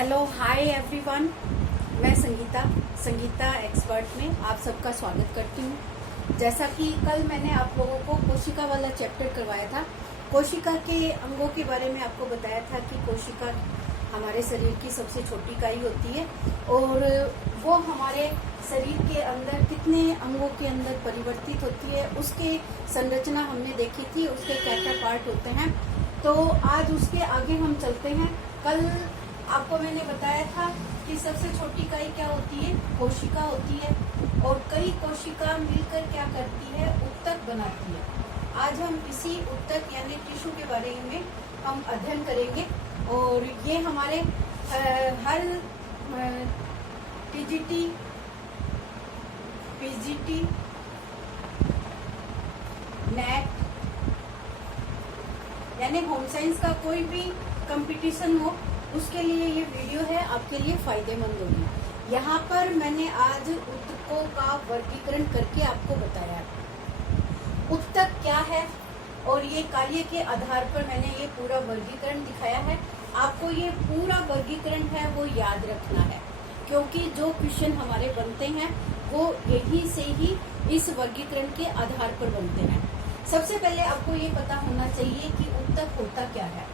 Hello hi everyone, मैं Sangeeta expert में आप सबका स्वागत करती हूँ। जैसा कि कल मैंने आप लोगों को कोशिका वाला चैप्टर करवाया था। कोशिका के अंगों के बारे में आपको बताया था कि कोशिका हमारे शरीर की सबसे छोटी इकाई होती है और वो हमारे शरीर के अंदर कितने अंगों के अंदर परिवर्तित होती है, उसके संरचना हमने देखी थी, उसके क्या पार्ट होते हैं। तो आज उसके आगे हम चलते हैं। कल आपको मैंने बताया था कि सबसे छोटी इकाई क्या होती है, कोशिका होती है, और कई कोशिका मिलकर क्या करती है, ऊतक बनाती है। आज हम इसी ऊतक यानी टिश्यू के बारे में हम अध्ययन करेंगे और ये हमारे हर टीजीटी, पीजीटी, नेट यानी होम साइंस का कोई भी कंपटीशन हो उसके लिए ये वीडियो है, आपके लिए फायदेमंद होगी। यहाँ पर मैंने आज ऊतकों का वर्गीकरण करके आपको बताया है ऊतक क्या है और ये कार्य के आधार पर मैंने ये पूरा वर्गीकरण दिखाया है। आपको ये पूरा वर्गीकरण है वो याद रखना है, क्योंकि जो क्वेश्चन हमारे बनते हैं वो यही से ही इस वर्गीकरण के आधार पर बनते हैं। सबसे पहले आपको ये पता होना चाहिए कि ऊतक होता क्या है।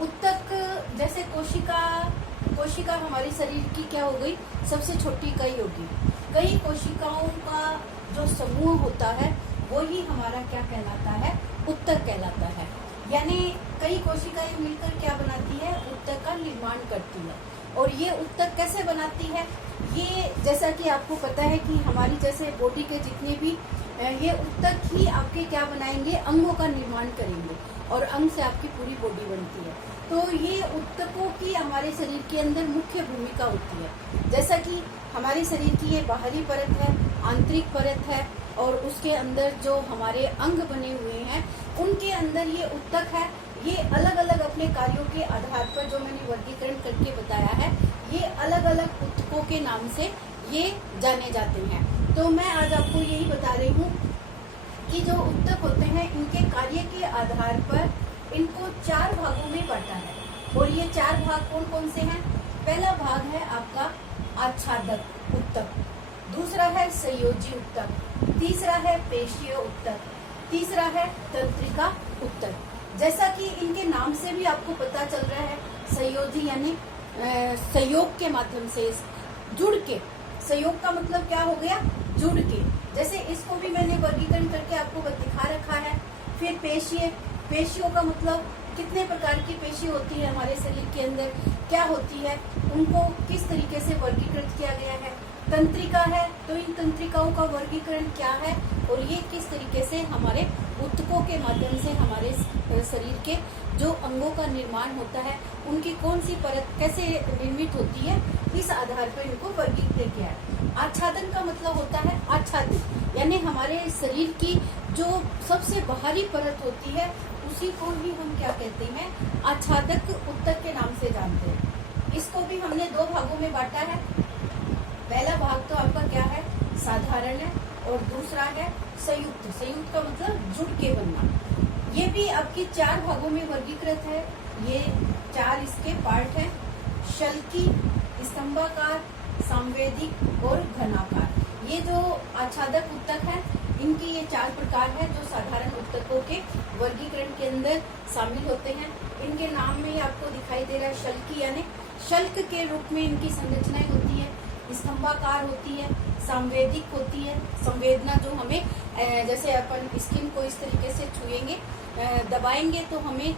ऊतक जैसे कोशिका हमारे शरीर की क्या हो गई, सबसे छोटी इकाई होगी। कई कोशिकाओं का जो समूह होता है वो ही हमारा क्या कहलाता है, ऊतक कहलाता है। यानी कई कोशिकाएं मिलकर क्या बनाती है, ऊतक का निर्माण करती है। और ये ऊतक कैसे बनाती है, ये जैसा कि आपको पता है कि हमारी जैसे बॉडी के जितने भी ये ऊतक ही आपके क्या बनाएंगे, अंगों का निर्माण करेंगे और अंग से आपकी पूरी बॉडी बनती है। तो ये ऊतकों की हमारे शरीर के अंदर मुख्य भूमिका होती है। जैसा कि हमारे शरीर की ये बाहरी परत है, आंतरिक परत है, और उसके अंदर जो हमारे अंग बने हुए हैं उनके अंदर ये ऊतक है। ये अलग अलग अपने कार्यों के आधार पर जो मैंने वर्गीकरण करके बताया है, ये अलग अलग ऊतकों के नाम से ये जाने जाते हैं। तो मैं आज आपको यही बता रही हूँ कि जो ऊतक होते हैं इनके कार्य के आधार पर इनको 4 भागों में बांटा है। और ये 4 भाग कौन कौन से हैं? पहला भाग है आपका आच्छादक ऊतक, दूसरा है संयोजी ऊतक, तीसरा है पेशीय ऊतक, तीसरा है तंत्रिका ऊतक। जैसा कि इनके नाम से भी आपको पता चल रहा है, संयोजी यानी सहयोग के माध्यम से जुड़ के, सहयोग का मतलब क्या हो गया, जुड़ के। जैसे इसको भी मैंने वर्गीकरण करके आपको दिखा रखा है। फिर पेशियों का मतलब कितने प्रकार की पेशी होती है हमारे शरीर के अंदर, क्या होती है, उनको किस तरीके से वर्गीकृत किया गया है। तंत्रिका है तो इन तंत्रिकाओं का वर्गीकरण क्या है और ये किस तरीके से हमारे ऊतकों के माध्यम से हमारे शरीर के जो अंगों का निर्माण होता है उनकी कौन सी परत कैसे निर्मित होती है, इस आधार पर इनको वर्गीकृत किया है। आच्छादन का मतलब होता है आच्छादित, यानी हमारे शरीर की जो सबसे बाहरी परत होती है उसी को ही हम क्या कहते हैं, आच्छादक ऊतक के नाम से जानते हैं। इसको भी हमने 2 भागों में बांटा है। पहला भाग तो आपका क्या है, साधारण है, और दूसरा है संयुक्त। संयुक्त का मतलब जुड़ के बनना। ये भी आपकी 4 भागों में वर्गीकृत है। ये 4 इसके पार्ट हैं, शल्की, स्तंभाकार, संवेदिक और घनाकार। ये जो आच्छादक ऊतक है इनके ये 4 प्रकार है जो साधारण ऊतकों के वर्गीकरण के अंदर शामिल होते हैं। इनके नाम में ही आपको दिखाई दे रहा है शल्की, यानी शल्क के रूप में इनकी संरचनाएं होती है। स्तंभाकार होती है, संवेदिक होती है, संवेदना जो हमें जैसे अपन स्किन को इस तरीके से छुएंगे, दबाएंगे तो हमें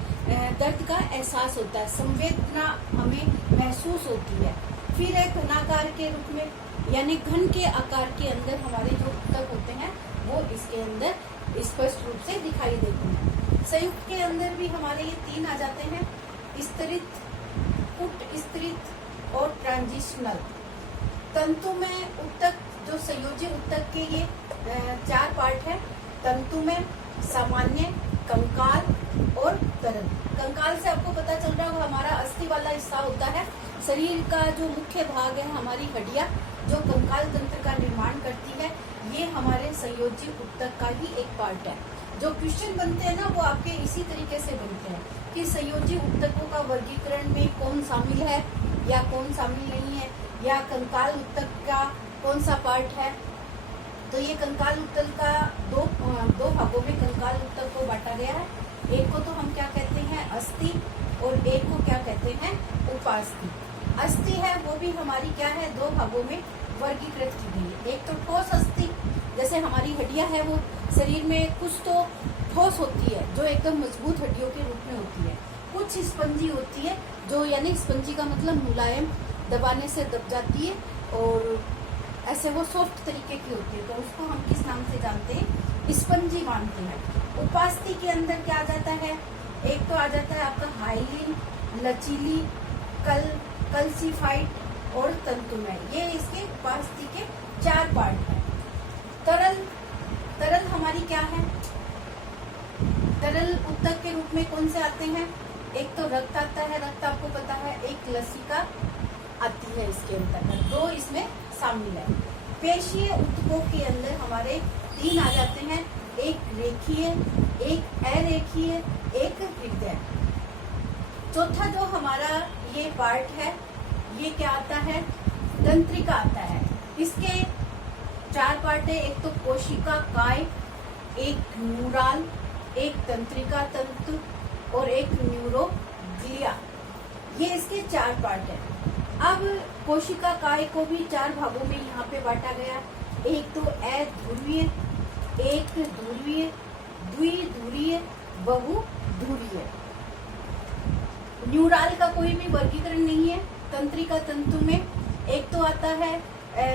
दर्द का एहसास होता है, संवेदना हमें महसूस होती है। फिर है घनाकार के रूप में, यानी घन के आकार के अंदर हमारे जो ऊतक होते हैं वो इसके अंदर स्पष्ट रूप से दिखाई देते हैं। संयुक्त के अंदर भी हमारे ये 3 आ जाते हैं, स्तरित, कुट स्तरित और ट्रांजिशनल। तंतु में ऊतक, जो संयोजी ऊतक के ये 4 पार्ट है। तंतु में सामान्य, कंकाल और तरल। कंकाल से आपको पता चल रहा होगा हमारा अस्थि वाला हिस्सा होता है शरीर का, जो मुख्य भाग है हमारी हड्डियां जो कंकाल तंत्र का निर्माण करती है, ये हमारे संयोजी ऊतक का ही एक पार्ट है। जो क्वेश्चन बनते हैं ना वो आपके इसी तरीके से बनते हैं कि संयोजी ऊतकों का वर्गीकरण में कौन शामिल है, या कौन शामिल नहीं है, या कंकाल उत्तक का कौन सा पार्ट है। तो ये कंकाल उत्तक का दो भागों में कंकाल उत्तक को बांटा गया है। एक को तो हम क्या कहते हैं, अस्थि, और एक को क्या कहते हैं, उपास्थि। अस्थि है वो भी हमारी क्या है, दो भागों में वर्गीकृत की गई है। एक तो ठोस अस्थि, जैसे हमारी हड्डियां है वो शरीर में कुछ तो ठोस होती है जो एकदम मजबूत हड्डियों के रूप में होती है, कुछ स्पंजी होती है जो, यानी स्पंजी का मतलब मुलायम, दबाने से दब जाती है और ऐसे वो सॉफ्ट तरीके की होती है, तो उसको हम किस नाम से जानते हैं, स्पंजी मानते हैं। उपास्थि के अंदर क्या आ जाता है, एक तो आ जाता है आपका हाइलिन, लचीली, कैल्सिफाइड और तंतुमय। ये इसके उपास्थि के 4 पार्ट हैं। तरल हमारी क्या है, तरल उत्तक के रूप में कौन से आते हैं, एक तो रक्त आता है, रक्त आपको पता है, एक लसिका आती है इसके अंतर्गत, 2 इसमें शामिल है। पेशीय उत्तकों के अंदर हमारे 3 आ जाते हैं, एक रेखीय, एक अरेखीय, एक हृदय। चौथा जो हमारा ये पार्ट है, ये क्या आता है, तंत्रिका आता है। इसके 4 पार्ट है, एक तो कोशिका काय, एक न्यूराल, एक तंत्रिका तंतु और एक न्यूरोग्लिया। ये इसके 4 पार्ट है। अब कोशिका काय को भी 4 भागों में यहाँ पे बांटा गया, एक तो अध्रुवीय, एक ध्रुवीय, द्विध्रुवीय, बहुध्रुवीय। न्यूराल का कोई भी वर्गीकरण नहीं है। तंत्रिका तंतु में एक तो आता है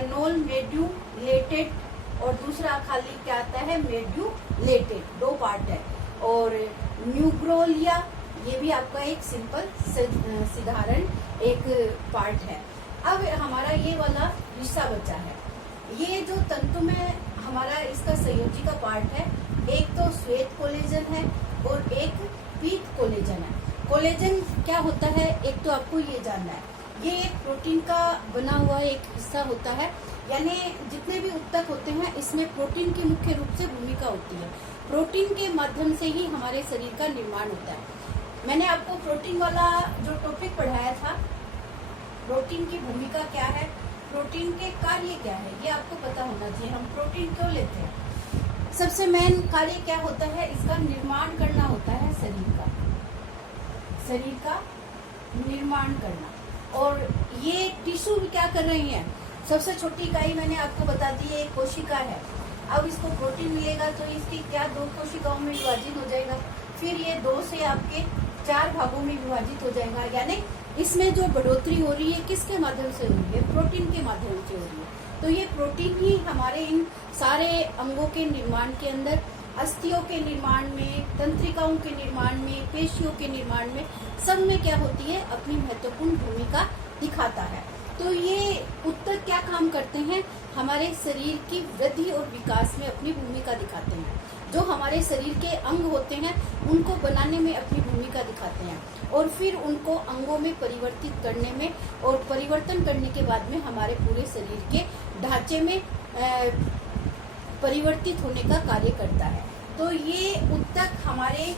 नॉन मेड्यूलेटेड और दूसरा खाली क्या आता है, मेड्यूलेटेड, 2 पार्ट है। और न्यूग्रोलिया ये भी आपका एक सिंपल साधारण एक पार्ट है। अब हमारा ये वाला हिस्सा बचा है, ये जो तंतु में हमारा इसका संयोजी का पार्ट है, एक तो श्वेत कोलेजन है और एक पीत कोलेजन है। कोलेजन क्या होता है, एक तो आपको ये जानना है, ये एक प्रोटीन का बना हुआ एक हिस्सा होता है, यानी जितने भी उत्तक होते हैं इसमें प्रोटीन की मुख्य रूप से भूमिका होती है। प्रोटीन के माध्यम से ही हमारे शरीर का निर्माण होता है। मैंने आपको प्रोटीन वाला जो टॉपिक पढ़ाया था, प्रोटीन की भूमिका क्या है, प्रोटीन के कार्य क्या है, ये आपको पता होना चाहिए। हम प्रोटीन क्यों लेते हैं, सबसे मेन कार्य क्या होता है, इसका निर्माण करना होता है, शरीर का निर्माण करना। और ये टिश्यू भी क्या कर रही है, सबसे छोटी इकाई मैंने आपको बता दी है, एक कोशिका है। अब इसको प्रोटीन मिलेगा तो इसकी क्या 2 कोशिकाओं में विभाजित हो जाएगा, फिर ये 2 से आपके 4 भागों में विभाजित हो जाएगा, यानी इसमें जो बढ़ोतरी हो रही है किसके माध्यम से हो रही है, प्रोटीन के माध्यम से हो रही है। तो ये प्रोटीन ही हमारे इन सारे अंगों के निर्माण के अंदर, अस्थियों के निर्माण में, तंत्रिकाओं के निर्माण में, पेशियों के निर्माण में, सब में क्या होती है, अपनी महत्वपूर्ण भूमिका दिखाता है। तो ये उत्तक क्या काम करते हैं, हमारे शरीर की वृद्धि और विकास में अपनी भूमिका दिखाते हैं। जो हमारे शरीर के अंग होते हैं उनको बनाने में अपनी भूमिका दिखाते हैं और फिर उनको अंगों में परिवर्तित करने में और परिवर्तन करने के बाद में हमारे पूरे शरीर के ढांचे में परिवर्तित होने का कार्य करता है। तो ये उत्तक हमारे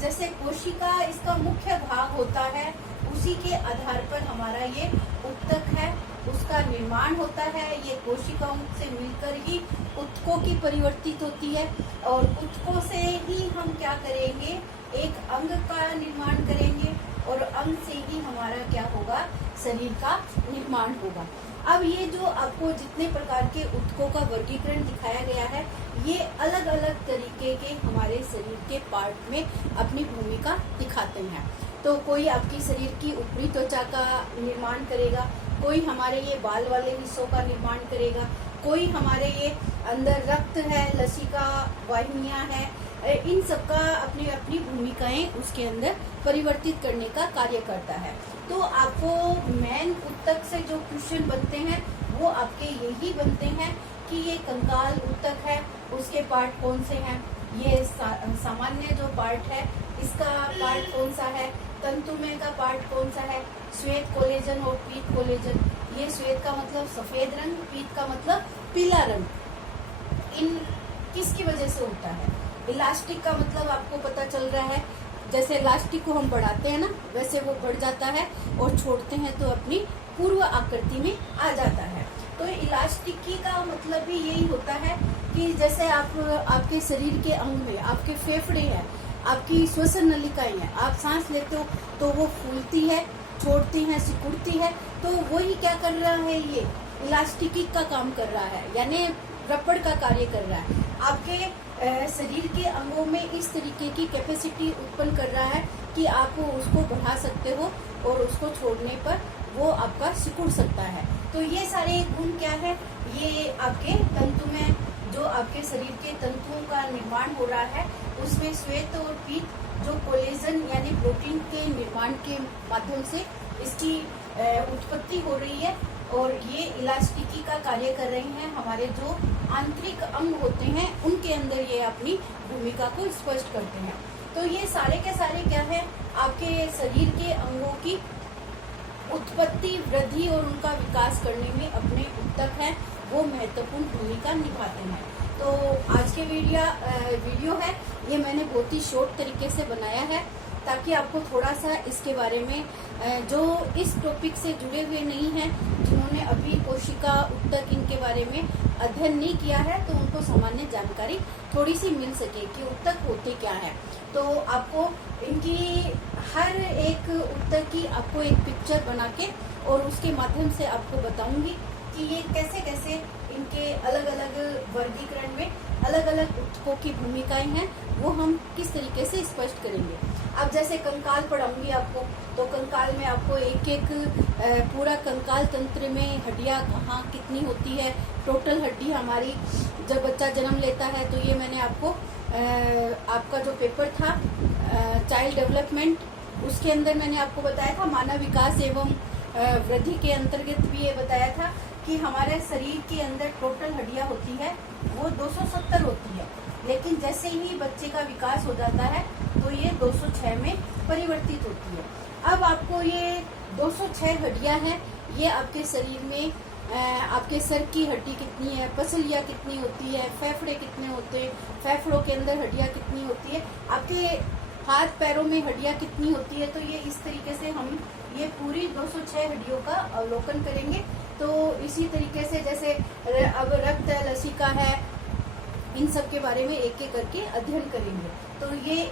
जैसे कोशिका इसका मुख्य भाग होता है, उसी के आधार पर हमारा ये उत्तक है, उसका निर्माण होता है। ये कोशिकाओं से मिलकर ही उत्तकों की परिवर्तित होती है और उत्तकों से ही हम क्या करेंगे, एक अंग का निर्माण करेंगे और अंग से ही हमारा क्या होगा, शरीर का निर्माण होगा। अब ये जो आपको जितने प्रकार के उत्तकों का वर्गीकरण दिखाया गया है, ये अलग अलग तरीके के हमारे शरीर के पार्ट में अपनी भूमिका दिखाते हैं। तो कोई आपकी शरीर की ऊपरी त्वचा का निर्माण करेगा, कोई हमारे ये बाल वाले हिस्सों का निर्माण करेगा, कोई हमारे ये अंदर रक्त है, लसिका वाहिनियां हैं, इन सब का अपनी अपनी भूमिकाएं उसके अंदर परिवर्तित करने का कार्य करता है। तो आपको मेन उत्तक से जो क्वेश्चन बनते हैं वो आपके यही बनते हैं कि ये कंकाल उत्तक है, उसके पार्ट कौन से हैं, ये सामान्य जो पार्ट है इसका पार्ट कौन सा है, तंतुमय का पार्ट कौन सा है, श्वेत कोलेजन और पीत कोलेजन। ये श्वेत का मतलब सफेद रंग, पीत का मतलब पीला रंग। इन किसकी वजह से होता है, इलास्टिक का मतलब आपको पता चल रहा है, जैसे इलास्टिक को हम बढ़ाते हैं ना, वैसे वो बढ़ जाता है और छोड़ते हैं तो अपनी पूर्व आकृति में आ जाता है। तो इलास्टिकी का मतलब भी यही होता है कि जैसे आप आपके शरीर के अंग में आपके फेफड़े हैं, आपकी श्वसन नलिकाएं हैं, आप सांस लेते हो तो वो फूलती है, छोड़ती है, सिकुड़ती है। तो वही क्या कर रहा है, ये इलास्टिकी का काम कर रहा है, यानी रबड़ का कार्य कर रहा है। आपके शरीर के अंगों में इस तरीके की कैपेसिटी उत्पन्न कर रहा है कि आप उसको बढ़ा सकते हो और उसको छोड़ने पर वो आपका सिकुड़ सकता है। तो ये सारे गुण क्या है, ये आपके तंतु में जो आपके शरीर के तंतुओं का निर्माण हो रहा है उसमें श्वेत और पीत जो कोलेजन यानी प्रोटीन के निर्माण के माध्यम से इसकी उत्पत्ति हो रही है और ये इलास्टिकी का कार्य कर रहे हैं। हमारे जो आंतरिक अंग होते हैं उनके अंदर ये अपनी भूमिका को स्पष्ट करते हैं। तो ये सारे के सारे क्या है, आपके शरीर के अंगों की उत्पत्ति, वृद्धि और उनका विकास करने में अपने उत्तक हैं, वो महत्वपूर्ण भूमिका निभाते हैं। तो आज के वीडियो है ये मैंने बहुत ही शॉर्ट तरीके से बनाया है ताकि आपको थोड़ा सा इसके बारे में जो इस टॉपिक से जुड़े हुए नहीं हैं, जिन्होंने अभी कोशिका उत्तक इनके बारे में अध्ययन नहीं किया है, तो उनको सामान्य जानकारी थोड़ी सी मिल सके कि उत्तक होते क्या है। तो आपको इनकी हर एक उत्तक की आपको एक पिक्चर बना के और उसके माध्यम से आपको बताऊंगी कि ये कैसे कैसे इनके अलग अलग वर्गीकरण में अलग अलग उत्तकों की भूमिकाएं हैं, वो हम किस तरीके से स्पष्ट करेंगे। अब जैसे कंकाल पढ़ाऊंगी आपको, तो कंकाल में आपको एक एक पूरा कंकाल तंत्र में हड्डियां कहाँ कितनी होती है, टोटल हड्डी हमारी जब बच्चा जन्म लेता है। तो ये मैंने आपको आपका जो पेपर था चाइल्ड डेवलपमेंट, उसके अंदर मैंने आपको बताया था, मानव विकास एवं वृद्धि के अंतर्गत भी ये बताया था कि हमारे शरीर के अंदर टोटल हड्डियां होती है वो 270 होती है, लेकिन जैसे ही बच्चे का विकास हो जाता है तो ये 206 में परिवर्तित होती है। अब आपको ये 206 हड्डियां हैं, ये आपके शरीर में आपके सर की हड्डी कितनी है, पसलियाँ कितनी होती है, फेफड़े कितने होते हैं, फेफड़ों के अंदर हड्डियाँ कितनी होती है, आपके हाथ पैरों में हड्डियाँ कितनी होती है। तो ये इस तरीके से हम ये पूरी 206 हड्डियों का अवलोकन करेंगे। तो इसी तरीके से जैसे अब रक्त है, लसिका है, इन सब के बारे में एक एक करके अध्ययन करेंगे। तो ये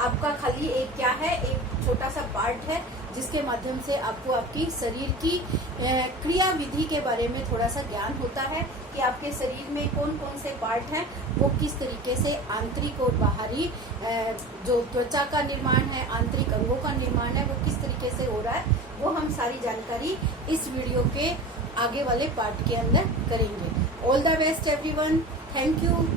आपका खाली एक क्या है, एक छोटा सा पार्ट है जिसके माध्यम से आपको आपकी शरीर की क्रिया विधि के बारे में थोड़ा सा ज्ञान होता है कि आपके शरीर में कौन कौन से पार्ट हैं, वो किस तरीके से आंतरिक और बाहरी जो त्वचा का निर्माण है, आंतरिक अंगों का निर्माण है, वो किस तरीके से हो रहा है, वो हम सारी जानकारी इस वीडियो के आगे वाले पार्ट के अंदर करेंगे। All the best everyone, thank you.